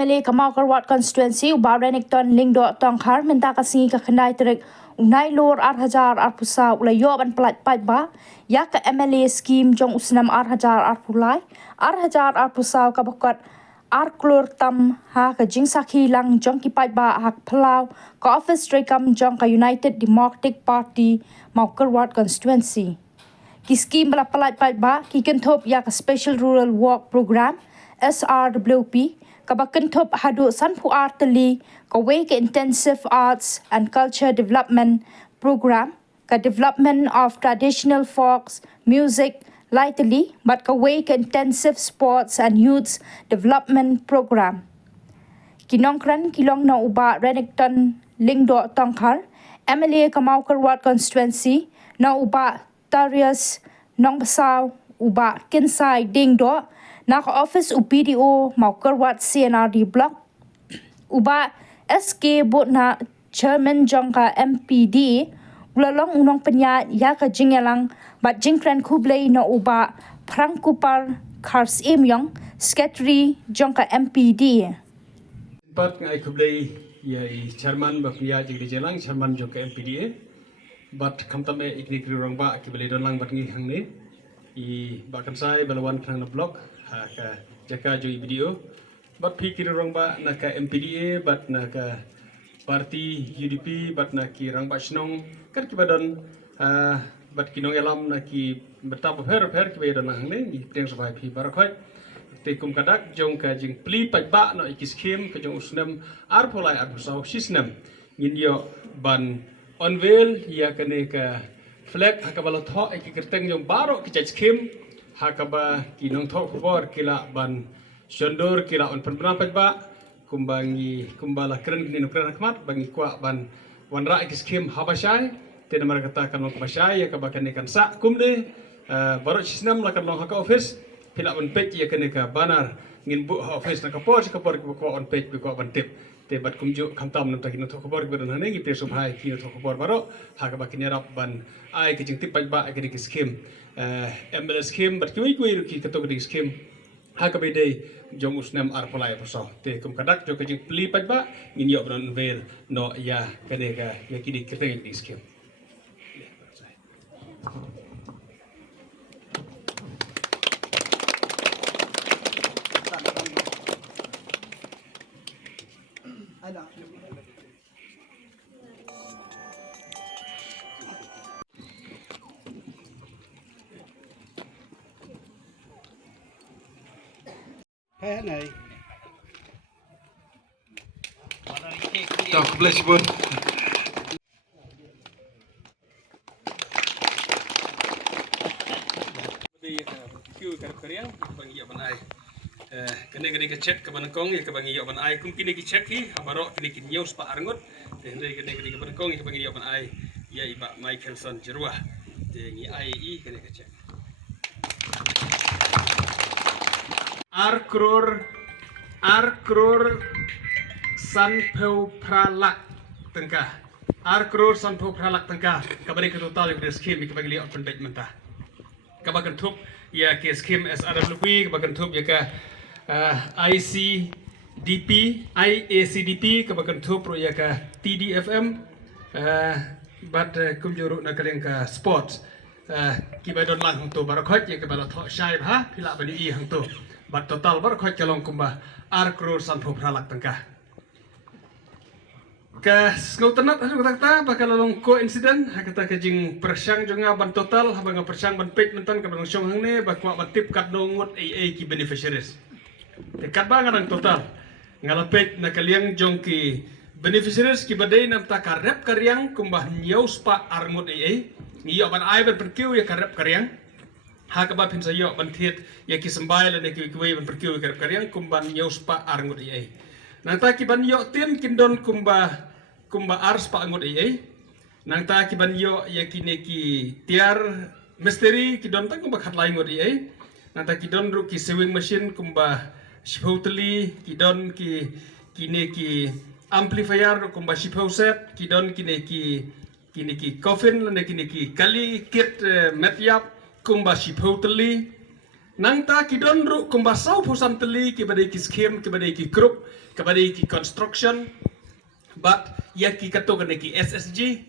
MLA Kamakar Ward Constituency Ubarenikton Lingdo Tongkhar minta kasingi ka khandai trek unai lor 8,000 arpusa ulayo ban plat pat ba ya ka MLA scheme jong usnam 8,000 arpulai 8,000 arpusa ka bakat arklor tam ha ka jingsakhi lang jong ki pat ba hak phalau ka office rekam jong ka United Democratic Party Maukar Ward Constituency ki scheme bala plat pat ba ki kenthop ya ka Special Rural Work Program SRWP kabakentop hadu sanpu arteli kawe ke intensive arts and culture development program ka development of traditional folks music lightly but kawe ke intensive sports and youth development program kinongkran kilong na uba Renington Lingdo Tongkhar MLA Kamaukar Ward Constituency na uba Tarius Nongbasaw uba Kinsai Dingdo Naka office UPDO Maukar Ward CNRD block uba SK botna chairman jongka MPD ulalong unong penya ya ka jingelang bat jingkran kublay na uba prangkupar Kars Emyong secretary jongka MPD Pat ngai kublay ya chairman ba penya jingri jelang chairman jongka MPD bat kamtame ikni kirong ba kiblay don lang bat ngi hangne I bakan sai balawan prang na block ka jaka jo video bat pikir orang ba naka MPDA bat naka parti UDP bat naki rang ba snong kar ki badan bat kinong elam naki betap her ki badan hang ne ni teng sabai phi barakhoi te kum kadak jong ka jing pli pat ba no ikis khem ka jong usnam ar pholai ar sau sisnam ngin yo ban onvel ya kane ka flag hakabala tho ikirteng jong baro ki chach khem hakaba kinong thok khobor kila ban shondor kila on penpena pajba kumbangi kumbala keren ni nukran khmat bangi kwa ban wanra ikiskim habashai tena mar kata kan habashai ya kabakan ikan sa kumde barot sisnam lakan long haka office pila on page ya kan ka banar ngin bu office na kapor ko on page ko ban tip te bat kumju kamtam nam takin thok khobor beran hane ngi preso bhai ki thok khobor baro hakaba kinirap ban ai kijing tip pajba ikini kiskim MLS scheme bat kui ki katok di scheme hakabe dei jong usnam arpolai poso te kum kadak jo kajing pli pajba ngin yo bran vel no ya kadega ya kidi keteng di scheme Hei này. tak bless pun kyu kar karyang bang iya ban ai kene ke chat ke banangkong ya ke bang iya ban ai kum kini ki chat hi habaro kini ki news pa arngot kene ke banangkong ya ke bang iya ban ai ya iba Michaelson jerwa de ngi ai I kene ke chat Ar-kror sanpeu pralak tengkah Ar-kror sanpeu pralak tengkah kabari ke total ke scheme ke bagi lihat pendek mentah kabakan thup ya ke scheme SRWP kabakan thup ya ke IACDP kabakan thup pro ya ke TDFM bat kumjuru na kaleng ka sports kibadon lang hang tu barakhot ya ke bala tho shai ha pila bani I hang tu bat total barakhot kalong kumba Ar-kror sanpeu pralak tengkah ke ngautanat haru kata bakalalong coincident hakata kajing persang jonga ban total habanga persang ban pek mentan kabang syong hangne bakwa batip kat nongot AA ki beneficiaries te kat bangan total ngalapek nakaliang jong ki beneficiaries ki badai nam ta karep karyang kumbah nyaus pa arngot AA ngiyo ban ai ban perkiu ya karep karyang hakaba pinsa yo ban thiet ya ki sembai le ki kuwe ban perkiu karep karyang kumbah nyaus pa arngot AA nang ta ki ban yo tien kindon kumba ars pa angot AA nang ta ki ban yo ya kine ki tiar misteri ki don ta kumba khat lai ngot AA nang ta ki don ru ki sewing machine kumba shipoteli ki don ki kine ki amplifier kumba shiposet ki don kine ki coffin le kine ki kali kit metyap kumba shipoteli nang ta ki don ru kumbasau pusan teli ki badai ki skim ki badai ki group ki badai ki construction but ya ki kato kene ki SSG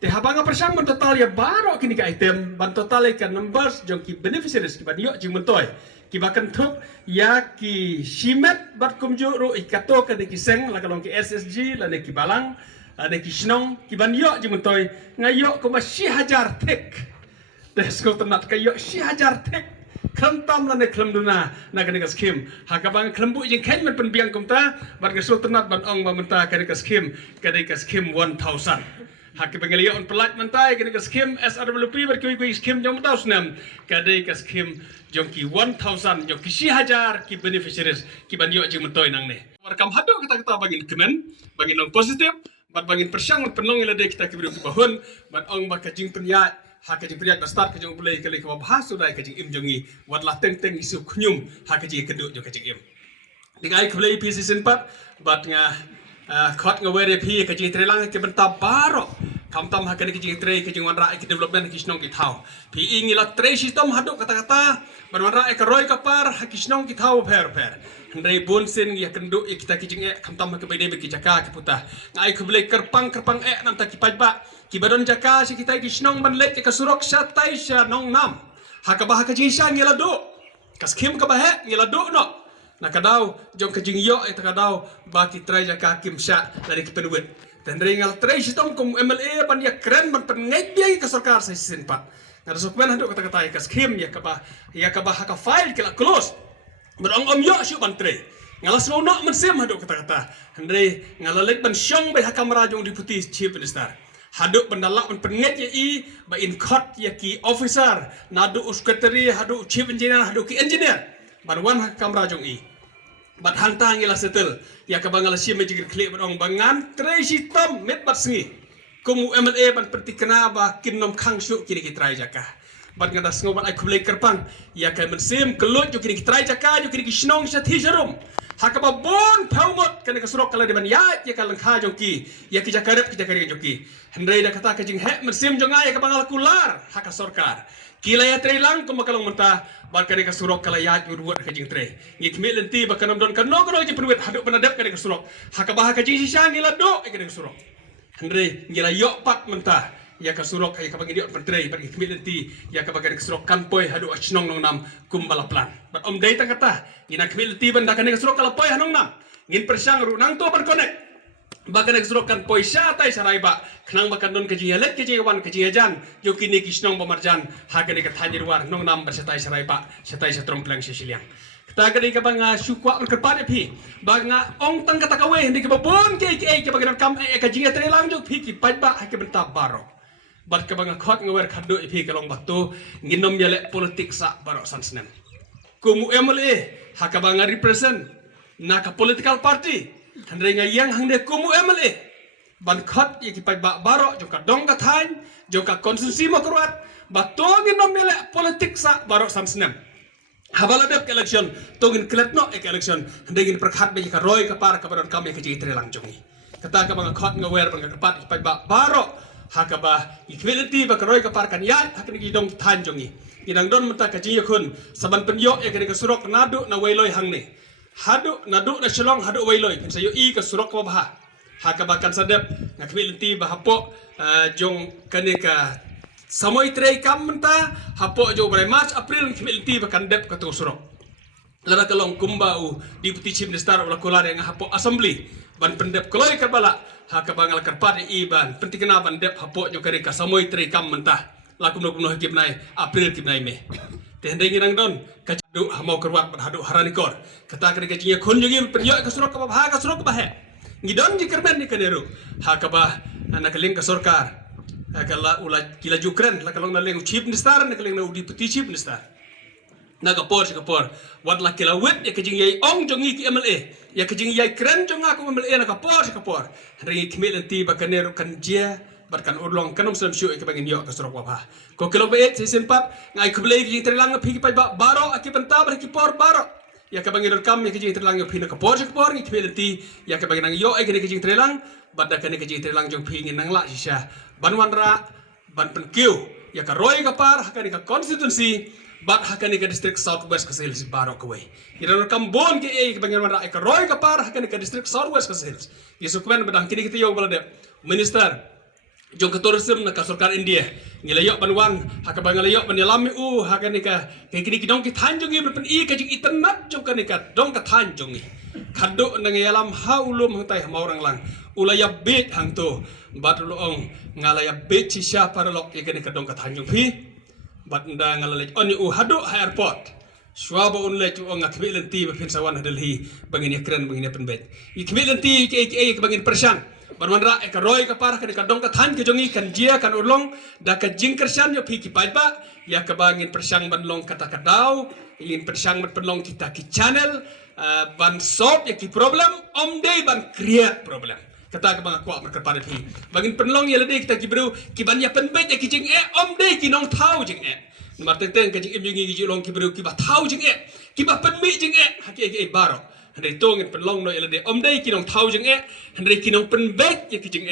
te habanga persang man total ya baro kini ka item ban total ka numbers jong ki beneficiaries ki ban yo jing mentoy ki bakan thuk ya ki shimet bat kumju ru ikato kene ki seng la kalong ki SSG la ne ki balang la ne ki snong ki ban yo jing mentoy ngayo ko ma 1000 tek des ko tanat ka yo 1000 tek khantam la ne khlam duna na kene ka skim hakabang khlambu jing khen man pen biang kumta ban ka sultanat ban ong ma menta kene ka skim 1000 Haki pengelia on pelat mentai kini ke skim SRWP berkui skim jom tahu senam kadai ke skim jom ki 1000 jom ki 1000 ki beneficiaries ki banyo jeng mentoi nang ne. Warkam hadu kita bagi kemen bagi nong positif bat bagi persang penong ilade kita ki biru bahun bat ong baka jing penyat hak jing penyat start ke jong pulai kali ke bahas sudah ke jing im jongi wat lah teng isu kunyum hak jing keduk jong ke jing im. Dengan pulai PC 4 bat khot ngawere phi ka ji trelang ke benta baro kam tam ha kani ki tre ke jingwan ra ke development ki snong ki thau phi ingila tre system hadu kata barwan ra ke roi ka par ha ki snong ki thau per ndai bon sen ya kendu kita ki jing kam tam ke bede ki jaka ki puta ngai ku bele kerpang nam ta ki pajba ki badon jaka si kita ki snong ban let ke surok satai sha nong nam ha ka bah ka ji sha ngila do kas kim ka bah ngila do no nakadaw jong kajing yo ita kadaw baki try jaka kim sha dari kepenuit dan ringal try sistem kum MLA pan ya keren man pengai dia ke sarkar sa sin pa ngada sokmen hadu kata kata kas kim ya kabah ka file kila close berong yo shu ban try ngalas no man sem hadu kata kata andre ngalalek ban syong be hakamra jong deputy chief minister hadu pendalak man penget ya i ba in court ya ki officer nadu secretary hadu chief engineer hadu ki engineer banwan kamra jong i bat hantang ila setel ya ka bangala sia majigir klik badong bangan trai sistem met bat sengi kumu MLA ban pertikna ba kinnom khangsu kini ki trai jaka bat ngada sngo ban ai kublai kerpang ya ka mensim kelut jo kini ki trai jaka jo kini ki snong sathi jarum hakaba bon paumot kana ka surok kala de ban ya ka langkha jo ki ya ki jakarep ki jakari jo ki hendrai da kata ka jing he mensim jo ngai ka bangala kular haka sarkar kila ya trelang ko makalong menta bar kani ka surok kala ya urwat ka jing tre ngi kme lenti ba kanam don kanno ko ji penwet hadu penadap kani ka surok haka bah ka jing sisa ngila do kani ka surok andre ngila yo pat menta ya ka surok ya ka bagi di pentre bar kme lenti ya ka bagi ka surok kanpoi hadu achnong nong nam kumbala plan bat om dai tang kata ngina kme lenti ban da kani ka surok kala poi hanong nam ngin persang ru nang to ban connect bahkan ek surokan poisa tai saraiba khnang bakan don keji helet keji wan keji hejan yo kini kisnong bamarjan hagani ka thanjir war nong nam bersetai saraiba setai setrom plang sisiliang kita kani ka banga sukwa kerpane phi banga ong tang kata kawe hindi ka babon ke bagian kam ka jinga trelang jo phi ki pajba ha ke benta baro bat ka banga khot ngawer khaddo phi ka long bakto nginom yale politik sa baro sansnen kumu MLA ha ka banga represent na ka political party Handrenga yang hangde kumu MLA ban khat ye ki pai ba baro joka dong ka thain joka konsumsi mo kruat ba tongin no mele politik sa baro samsnem habala dep election tongin kletno ek election handengin prakhat be ka roy ka par ka baron kam ye ka jitre lang jongi kata ka bang khat ngawer bang ka pat pai ba baro hakaba equality ba ka roy ka par kan yan hakni ki dong thain jongi inang don mata ka jiye khun saban penyo ek ka surok nadu na wailoi hangne hadu nadu na shalong hadu wailoi pensa yo i ka surok ko bah hakabakan sadep ngakbilenti bahapo jong kanika samoy trei kam menta hapo jo bre March April ngakbilenti bakan dep ka to surok lara kalong kumbau deputy chief minister ula kolar yang hapo assembly ban pendep koloi karbala hakabangal karpat iban pentikna ban dep hapo jo kanika samoy trei kam menta lakum no hikibnai April kibnai me tehendeng nang don kadu hamau kerwat hadu haranikor kata kene kejinya kon yogi penyo ka surok ka bah ka surok bah ngidon ji kerben ni kaneru hakaba anak ling ka sarkar akala ula kila jukren la kalong na ling chief minister na kaling na deputy chief minister na ka por wat la kila wet ya kejing yai ong jongi ki MLA ya kejing yai kren jong aku MLA na ka por ringi kmelen ti ba kaneru kan jia barkan urlong kanom sem syu ke bangin yo ka surok wa ko kilo be season 4 ngai kublei ki trelang phi ki pai baro aki penta bar ki por baro ya ka bangin kam ya ki trelang phi na ka por ngi kmelen ti ya ka bangin yo ai ki trelang badda ka ki trelang jong phi ngi nang la sisha banwan ra ban pen kiu ya ka Roy Kapar hakani ka constituency bat hakani ka district southwest ka sales baro kawai ira kambon ke bangan mara ka Roy Kapar hakani ka district southwest ka sales yesu kwen badang kini kita yo balade minister jong ka tourism na ka sarkar India ngilayok banwang hakabangalayok banilami hakani ka kini dong ki tanjungi berpen ka jing itanat jong ka dong ka tanjungi kado nang yalam haulum hangtai maurang lang ulaya bet hang to bat luong ngalaya bet cisya para lok ikani kadong ka tanjung pi bat nda ngalalej oni hado airport swaba unle tu ong akbi lenti bapin sawan Delhi bangin yakran bangin penbet ikbi lenti ke bangin persian barmanra ka Roy Kapar ka kadong ka tan ke jongi kan jia kan ulong da ka jingkersan yo pi ki paiba ya ka bangin persiang banlong kata kadau ingin persiang penlong kita ki channel ban solve ya ki problem om day ban create problem kata ke bang kuat mereka pada pi bangin penlong ya lede kita ki bro ki ban ya penbet ya ki jing om day ki nong tau jing mar teng teng ka jing im jing ki long ki bro ki ba tau jing ki ba penmi jing haki baro handai tong penlong no ya lede om day ki nong tau jing handai ki nong penbet ya ki jing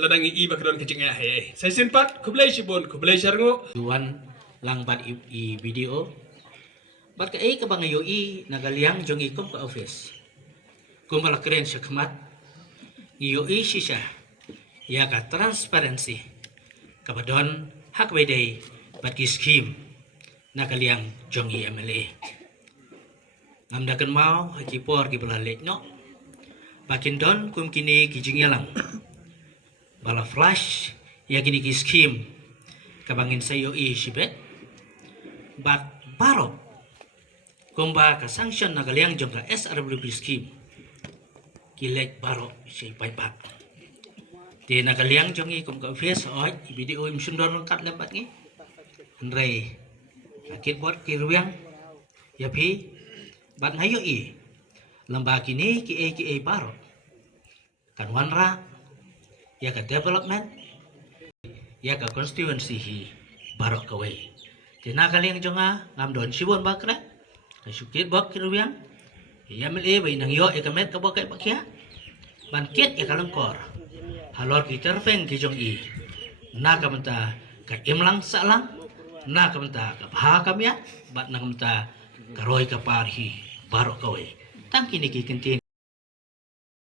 ladang i ba kedon ki jing he sai simpat kublai sibon kublai sarngo Duan lang bat i video bat ka ka bangayo i nagaliang jong ikom ka office kung malakren siya kamat iyo i sisa ya ka transparency kabadon hakway day bat ki scheme nagaliang jong i MLA ngamdakan mau hakipor ki belalek no bakin don kum kini kijing yalang bala flash ya kini ki scheme kabangin sayo i sibet bat barok kumba ka sanction na galiang jong ka SRWP scheme kilek barok si paipak di na galiang jong i kum ka office oi video im sundor lengkap lembat ni andre akit buat kiruyang ya pi bat hayo i lamba kini ki barok kan wanra ya ka development ya ka constituency hi barok kawai tina kaling jonga ngam don sibon bakra kasukit bak kiruyang ya MLA bai nang yo ekamet ka bakai bakya banket e kalengkor halor ki terpeng ki jong i na kamenta ka imlang salang na kamenta ka bha kamya bat na kamenta ka Roy Kapar hi barok kawai tang kini ki kentin